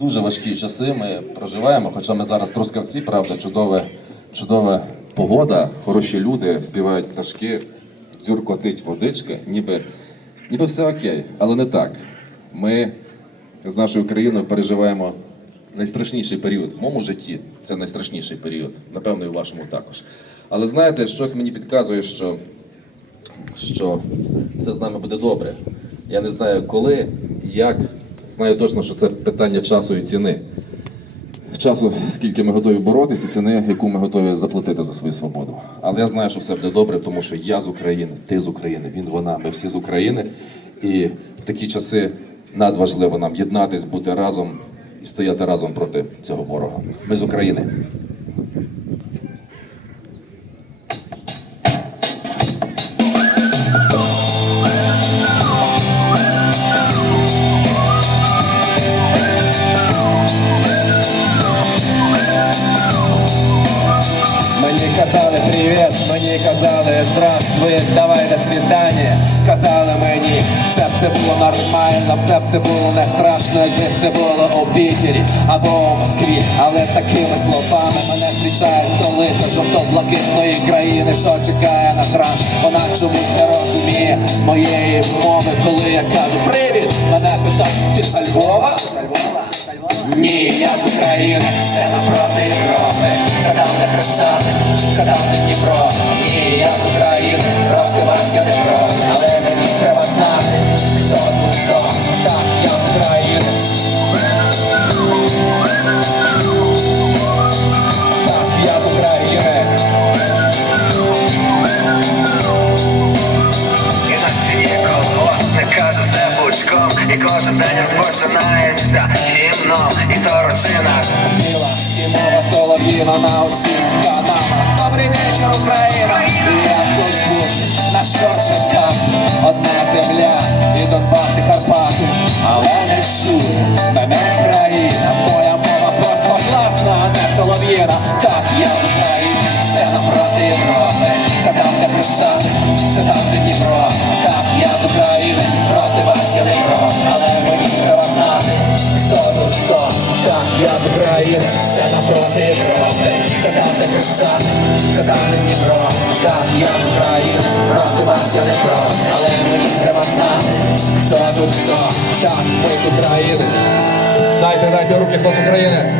Дуже важкі часи ми проживаємо, хоча ми зараз трускавці, правда, чудове, чудова погода, хороші люди, співають пташки, дзюркотить водичка, ніби, ніби все окей, але не так. Ми з нашою країною переживаємо найстрашніший період. В моєму житті це найстрашніший період, напевно, і в вашому також. Але знаєте, щось мені підказує, що що все з нами буде добре. Я не знаю коли, як. Знаю точно, що це питання часу і ціни. Часу, скільки ми готові боротися, ціни, яку ми готові заплатити за свою свободу. Але я знаю, що все буде добре, тому що я з України, ти з України, він, вона, ми всі з України. І в такі часи надважливо нам єднатись, бути разом і стояти разом проти цього ворога. Ми з України. Привіт, мені казали здравствуй, давай до свидання. Казали мені, все це було нормально, все це було не страшно, якби це було у Пітері або у Москві. Але такими словами мене зустрічає столиця жовто-блакитної країни, що чекає на транш. Вона чомусь не розуміє моєї мови, коли я кажу привіт. Мене питають, ти з Львова? Ні, я з України, це напроти Європи, це там де хрещати, це там де Дніпро. Ні, я з України, проти вас я не проти, але okay. Так, ми з України. Дайте, дайте руки, хто з України.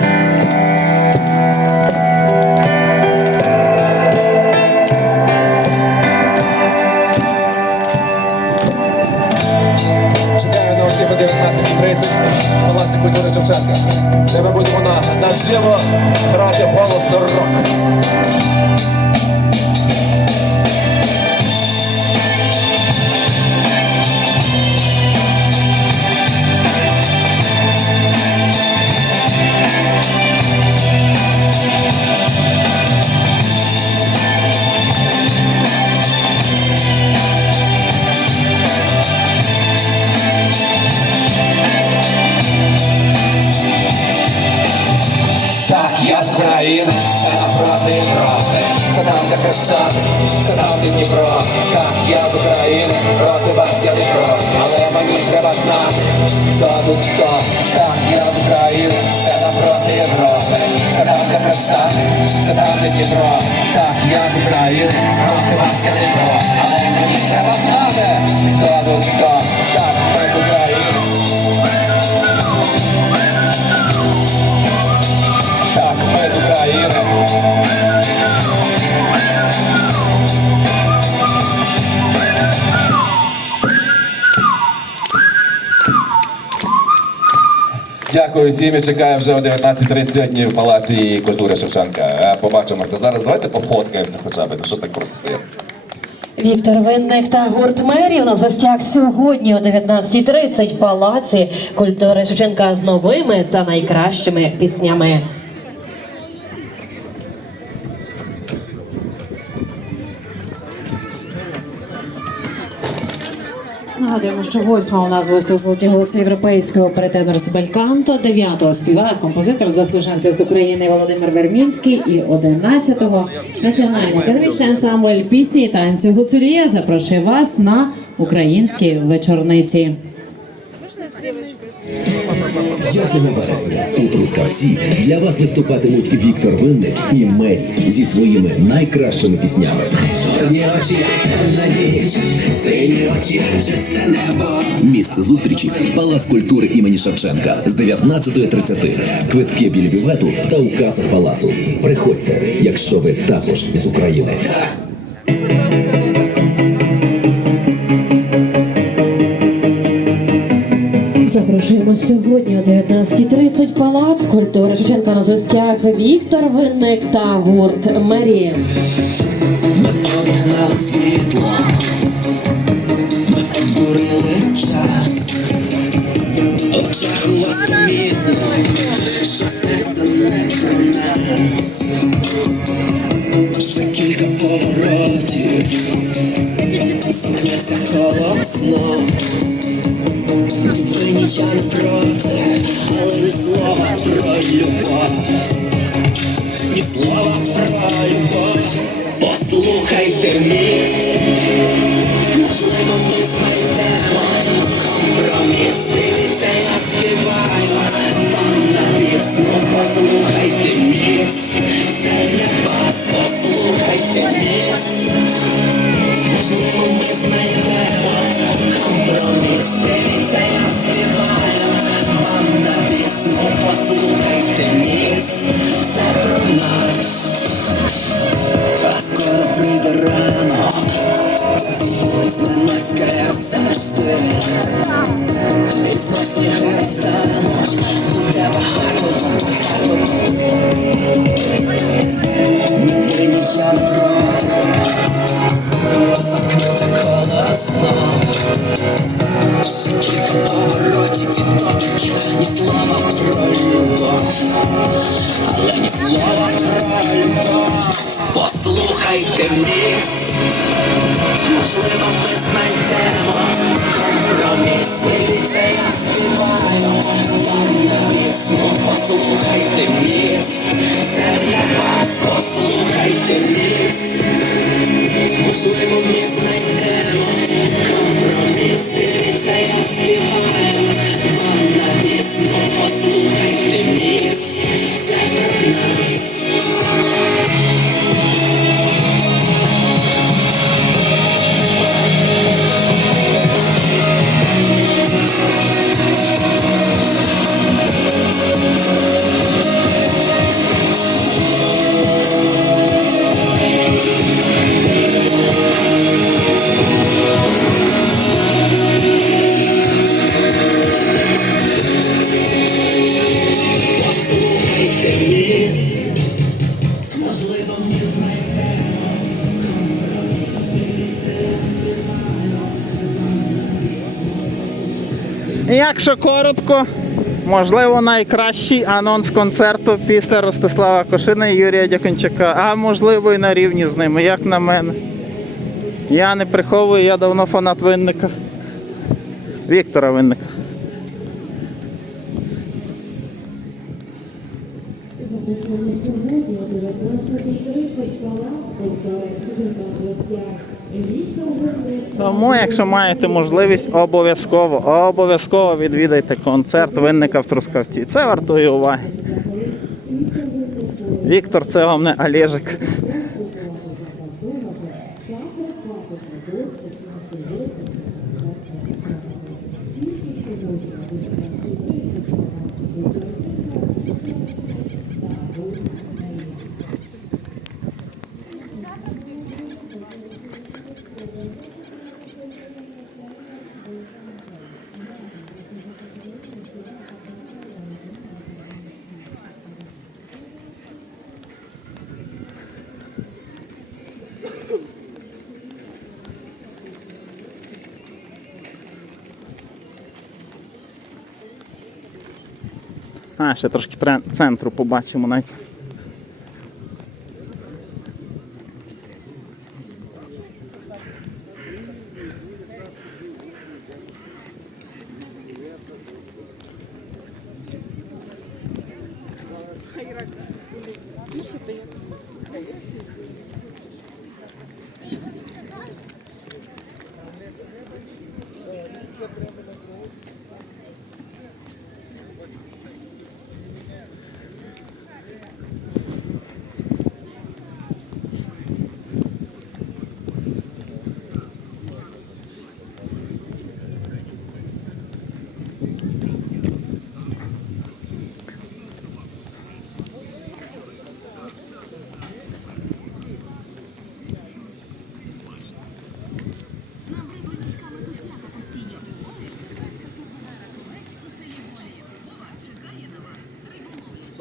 Де Хрещатик, це де Дніпро. Так, я з України, проти вас я не проти, але мені треба знати, хто тут хто. Так, я з України, це напроти Європи, це там, де Хрещатик, це де Дніпро. Так, я з України, проти вас я не проти, але мені треба знати, хто тут хто. Так, Дякую всім і чекаю вже о 19.30 сьогодні в Палаці культури Шевченка. Е, Побачимося зараз. Давайте пофоткаємося хоча б. Ну що так просто стояти? Віктор Винник та гурт Мері у нас в гостях сьогодні о 19.30 в Палаці культури Шевченка з новими та найкращими піснями. Нагадуємо, що восьма у нас гостя голоси європейського перетенор з Бельканто, дев'ятого співак, композитор, заслужений з України Володимир Вермінський. І одинадцятого національний академічний ансамбль пісні і танцю Гуцулія запрошує вас на українські вечорниці. Можна з 5 вересня у Трускавці для вас виступатимуть Віктор Винник і Мері зі своїми найкращими піснями. Чорні очі, темна ніч, сині очі, чисте небо. Місце зустрічі Палац культури імені Шевченка з 19.30. Квитки біля бювету та у касах палацу. Приходьте, якщо ви також з України. Запрошуємо сьогодні о 19.30 Палац культури Шевченка на звестях Віктор Винник та гурт Мері. Ми світло, ми обдурили час. Очах у вас помітно, що все не про нас. Ще кілька поворотів, замкнеться коло знов. Не проти, але не слова про любов. Ні слова про любов. Послухайте міс. Можливо, ми знайдемо компроміс. Дивіться, я співаю вам на пісню. Послухайте міс. Це для вас, послухайте міс. Можливо, ми знайдемо Зненацька, як завжди І знов сніги розтануть Буде багато води, Ви нічого не проти Замкнути коло знов Ще кілька поворотів і дотиків Ні слова про любов Але ні слова про любов Послухайте міс Можливо, ми знайдемо компроміс Дивіться, я співаю на пісню. Послухайте міс Це для вас, послухайте міс Можливо, ми знайдемо Якщо коротко, можливо, найкращий анонс концерту після Ростислава Кошина і Юрія Дякончака, а можливо і на рівні з ними, як на мене. Я не приховую, я давно фанат винника. Віктора Винника. Якщо маєте можливість, обов'язково, обов'язково відвідайте концерт винника в Трускавці. Це вартує уваги. Віктор, це вам не Олежик. А, ще трошки центру побачимо навіть.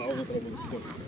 otro